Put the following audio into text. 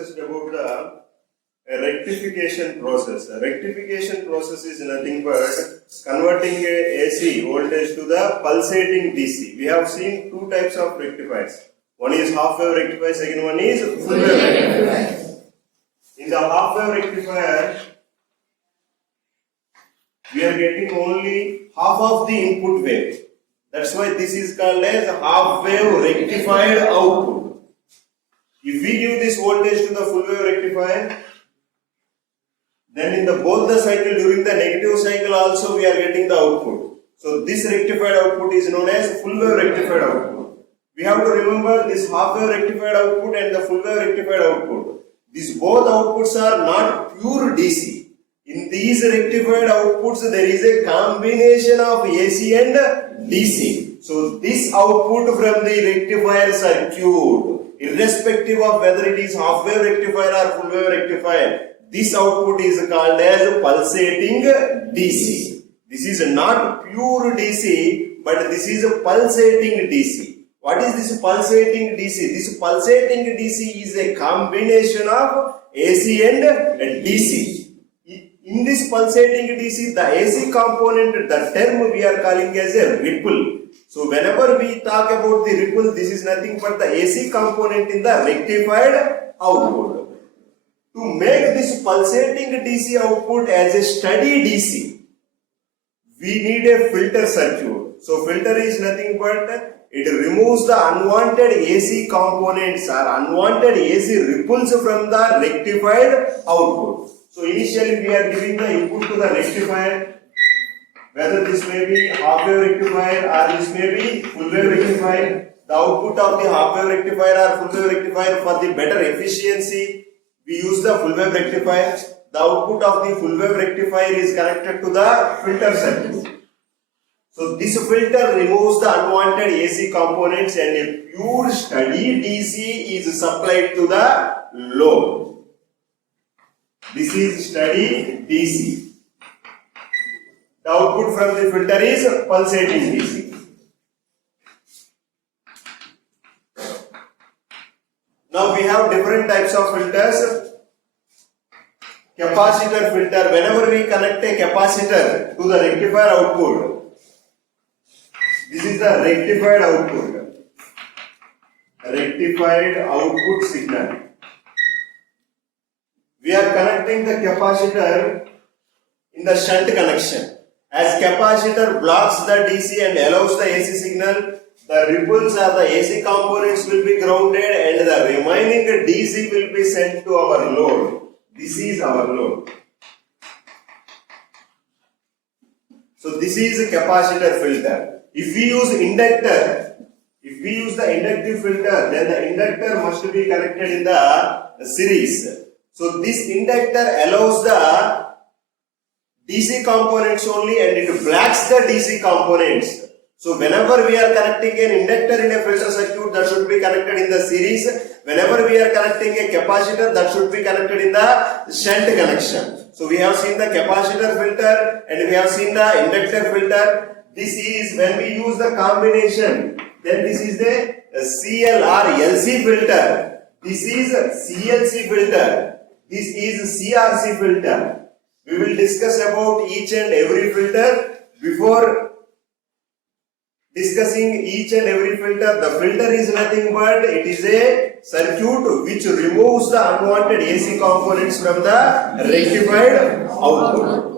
discussed about the rectification process. A rectification process is nothing but converting a AC voltage to the pulsating DC. We have seen two types of rectifiers. One is half wave rectifier, second one is full wave rectifier. In the half wave rectifier, we are getting only half of the input wave. That's why this is called as half wave rectified output. If we give this voltage to the full wave rectifier, then in both the cycle, during the negative cycle also we are getting the output. So this rectified output is known as full wave rectified output. We have to remember this half wave rectified output and the full wave rectified output. These both outputs are not pure DC. In these rectified outputs, there is a combination of AC and DC. So this output from the rectifier circuit, irrespective of whether it is half wave rectifier or full wave rectifier, this output is called as pulsating DC. This is not pure DC, but this is a pulsating DC. What is this pulsating DC? This pulsating DC is a combination of AC and DC. In this pulsating DC, the AC component, the term we are calling as a ripple. So whenever we talk about the ripple, this is nothing but the AC component in the rectified output. To make this pulsating DC output as a steady DC, we need a filter circuit. So filter is nothing but it removes the unwanted AC components or unwanted AC ripples from the rectified output. So initially we are giving the input to the rectifier, whether this may be half wave rectifier or this may be full wave rectifier. The output of the half wave rectifier or full wave rectifier, for the better efficiency, we use the full wave rectifier. The output of the full wave rectifier is connected to the filter circuit. So this filter removes the unwanted AC components and a pure steady DC is supplied to the load. This is steady DC. The output from the filter is pulsating DC. Now we have different types of filters. Capacitor filter. Whenever we connect a capacitor to the rectifier output, this is the rectified output. Rectified output signal. We are connecting the capacitor in the shunt connection. As capacitor blocks the DC and allows the AC signal, the ripples or the AC components will be grounded and the remaining DC will be sent to our load. This is our load. So this is a capacitor filter. If we use inductor, if we use the inductive filter, then the inductor must be connected in the series. So this inductor allows the DC components only and it blocks the DC components. So whenever we are connecting an inductor in a filter circuit, that should be connected in the series. Whenever we are connecting a capacitor, that should be connected in the shunt connection. So we have seen the capacitor filter and we have seen the inductor filter. This is when we use the combination, then this is the CL or LC filter. This is CLC filter. This is CRC filter. We will discuss about each and every filter. Before discussing each and every filter, the filter is nothing but it is a circuit which removes the unwanted AC components from the rectified output.